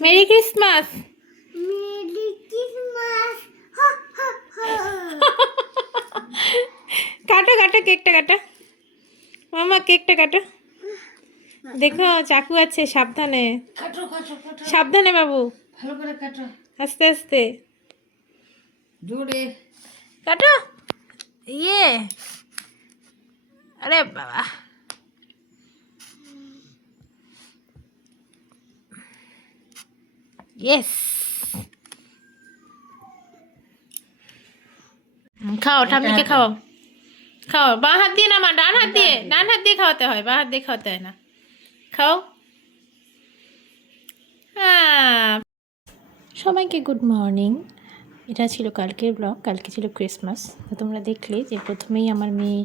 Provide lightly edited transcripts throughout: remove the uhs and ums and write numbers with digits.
Merry Christmas. Merry Christmas. কাটো কাটো, কেকটা কাটো মামা, কেকটা কাটো। দেখো চাকু আছে, সাবধানে কাটো কাটো কাটো, সাবধানে বাবু, ভালো করে কাটো, আস্তে আস্তে জোরে। কাটো। ইয়ে, আরে বাবা, ইয়েস। খাও, ঠাম্মিকে খাও, খাও। বাঁ হাত দিয়ে না মা, ডান হাত দিয়ে, ডান হাত দিয়ে খাওয়াতে হয়, বাঁ হাত দিয়ে খাওয়াতে হয় না। খাও। হ্যাঁ, সবাইকে গুড মর্নিং। এটা ছিল কালকের ব্লগ। কালকে ছিল ক্রিসমাস। তো তোমরা দেখলে যে প্রথমেই আমার মেয়ে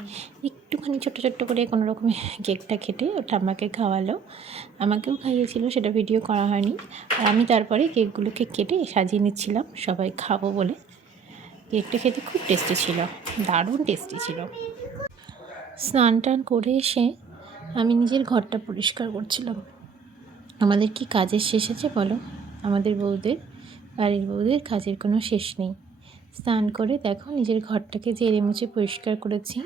একটুখানি ছোট্ট ছোট্ট করে কোনো রকমে কেকটা কেটে ও ঠাম্মাকে খাওয়ালো, আমাকেও খাইয়েছিল, সেটা ভিডিও করা হয়নি। আর আমি তারপরে কেকগুলোকে কেটে সাজিয়ে নিচ্ছিলাম সবাই খাবো বলে। কেকটা খেতে খুব টেস্টি ছিল, দারুণ টেস্টি ছিল। স্নান টান করে এসে আমি নিজের ঘরটা পরিষ্কার করছিলাম। আমাদের কি কাজের শেষ আছে বলো? আমাদের বউদের, বাড়ির বউদের কাজের কোনো শেষ নেই। স্নান করে দেখো নিজের ঘরটাকে ঝেড়ে মুছে পরিষ্কার করেছি।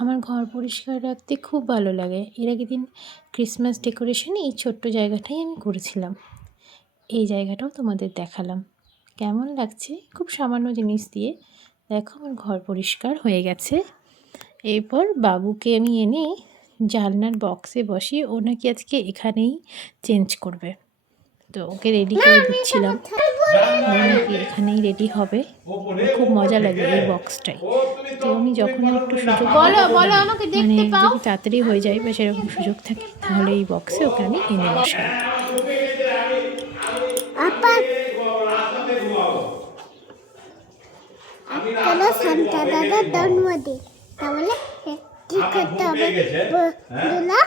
আমার ঘর পরিষ্কার রাখতে খুব ভালো লাগে। এর আগের দিন ক্রিসমাস ডেকোরেশনে এই ছোট্ট জায়গাটাই আমি করেছিলাম। এই জায়গাটাও তোমাদের দেখালাম। কেমন লাগছে? খুব সামান্য জিনিস দিয়ে দেখো আমার ঘর পরিষ্কার হয়ে গেছে। এরপর বাবুকে আমি এনে জানলার বক্সে বসিয়ে, ও নাকি আজকে এখানেই চেঞ্জ করবে, তো ওকে রেডি করে দিচ্ছিলাম। ও নাকি এখানেই রেডি হবে। খুব মজা লাগে এই বক্সটাই। তো আমি যখন একটু সুযোগ বলো আমাকে দেখতে পাও, যদি তাড়াতাড়ি হয়ে যায় বা সেরকম সুযোগ থাকে, তাহলে এই বক্সে ওকে আমি এনে বসাই। আপা কেন সান্তা দাদা জন্মদিন, তাহলে কি করতে হবে বলো?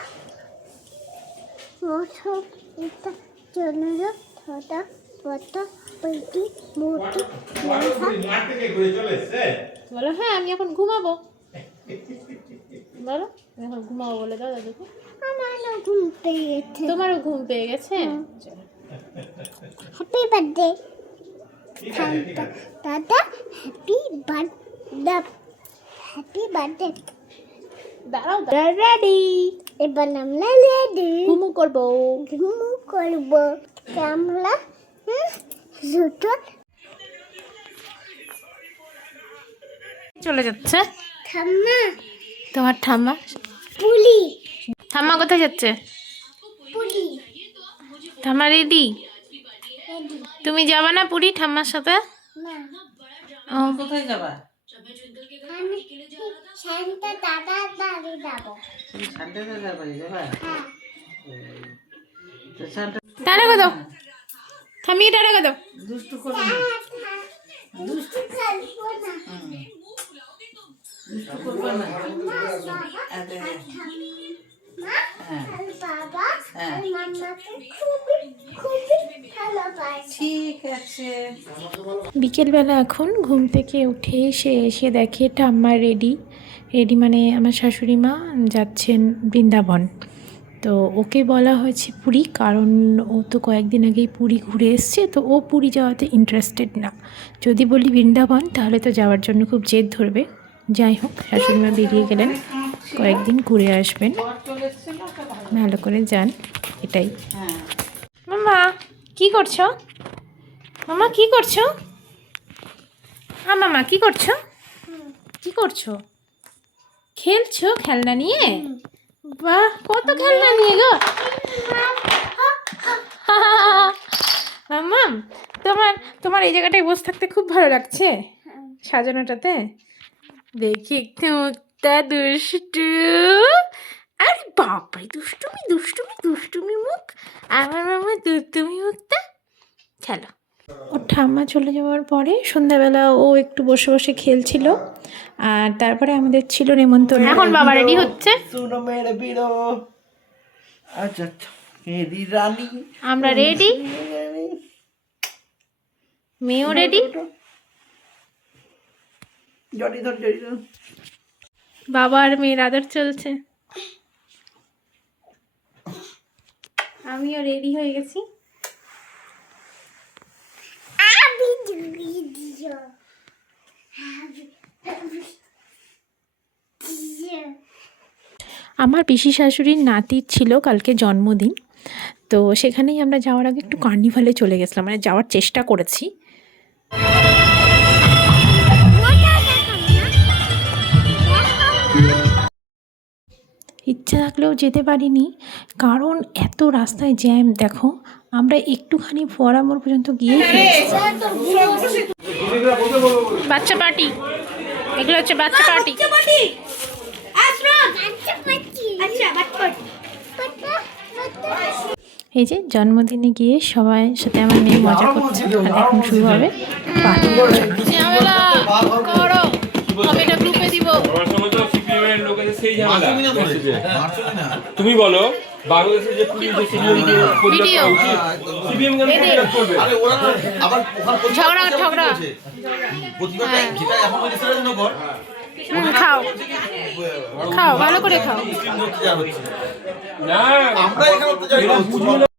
মোসব এটা জন্য ছোটা ছোট পেটি মোটি বলো হ্যাঁ আমি এখন ঘুমাবো। বলো এখন ঘুমাবো বলে দাও দাদুকে। আমারও ঘুম পেয়ে গেছে। তোমারও ঘুম পেয়ে গেছে? হ্যাপি বার্থডে সান্তা দাদা, হ্যাপি বার্থডে, হ্যাপি বার্থডে। দাঁড়াও রেডি, এবার আমরা রেডি ঘুমু করবো। ঘুমু করবো। আমরা জুতো চলে যাচ্ছে ঠাম্মা, তোমার ঠাম্মা। পুলি ঠাম্মা কোথায় যাচ্ছে? পুলি ঠাম্মা রেডি? রেডি তুমি যাবা না পুরী ঠাম্মার সাথে? না, ও, কোথায় যাবা? আমি সান্তা দাদা বাড়ি যাবো। তুমি সানডে দাদার বাড়ি যাবা? হ্যাঁ, তো সানডে টাটা কর দাও, থামিয়ে টাটা কর দাও। দুষ্টু করবে না। দুষ্টু খেলবো না। দুষ্টু করবে না। আরে, মা হ্যাঁ, আর বাবা হ্যাঁ। আর মাম্মাকে খুবই খুবই ভালোবাসে। ঠিক আছে। বিকেলবেলা এখন ঘুম থেকে উঠে এসে দেখে ঠাম্মা রেডি মানে আমার শাশুড়ি মা যাচ্ছেন বৃন্দাবন। তো ওকে বলা হয়েছে পুরী, কারণ ও তো কয়েকদিন আগেই পুরী ঘুরে এসছে, তো ও পুরী যাওয়াতে ইন্টারেস্টেড না। যদি বলি বৃন্দাবন তাহলে তো যাওয়ার জন্য খুব জেদ ধরবে। যাই হোক, শাশুড়ি মা বেরিয়ে গেলেন, কয়েকদিন ঘুরে আসবেন, ভালো করে যান, এটাই। হ্যাঁ, মামা কি করছো? মামা কি করছো? মামা কি করছো? কি করছো? খেলছো খেলনা নিয়ে? বাহ, কত খেলনা নিয়ে গো। মাম্মাম, তোমার তোমার এই জায়গাটায় বসে থাকতে খুব ভালো লাগছে, সাজানোটাতে। দেখি একটু মুখটা দুষ্টু। আরে বাপরে, দুষ্টুমি দুষ্টুমি দুষ্টুমি মুখ, আমার মামা দুষ্টুমি মুখটা। চলো। ওর ঠাম্মা চলে যাওয়ার পরে সন্ধ্যাবেলা ও একটু বসে বসে খেলছিল, আর তারপরে আমাদের ছিল নেমন্তন্ন। এখন বাবা রেডি হচ্ছে, শুনো মেরে বিরো। আচ্ছা আচ্ছা, মেরি রানী, আমরা রেডি, মেয়েও রেডি। জড়ি ধর জড়ি ধর। বাবা আর মেয়ের আদর চলছে। আমিও রেডি হয়ে গেছি। video. আমার পিসি শাশুড়ির নাতির ছিল কালকে জন্মদিন, তো সেখানেই আমরা যাওয়ার আগে একটু কার্নিভালে চলে গেছিলাম, মানে যাওয়ার চেষ্টা করেছি। ইচ্ছা থাকলেও যেতে পারিনি, কারণ এত রাস্তায় জ্যাম। দেখো আমরা একটুখানি ফোয়ারামোড় পর্যন্ত গিয়ে বাচ্চা পার্টি, এগুলো হচ্ছে বাচ্চা পার্টি। এই যে জন্মদিনে গিয়ে সবাই সাথে আমার মেয়ে মজা করছে, আর এখন শুরু হবে পার্টি। তুমি বলো বাংলাদেশে যে পুলিশ খাও খাও ভালো করে খাও। না আমরা এখানে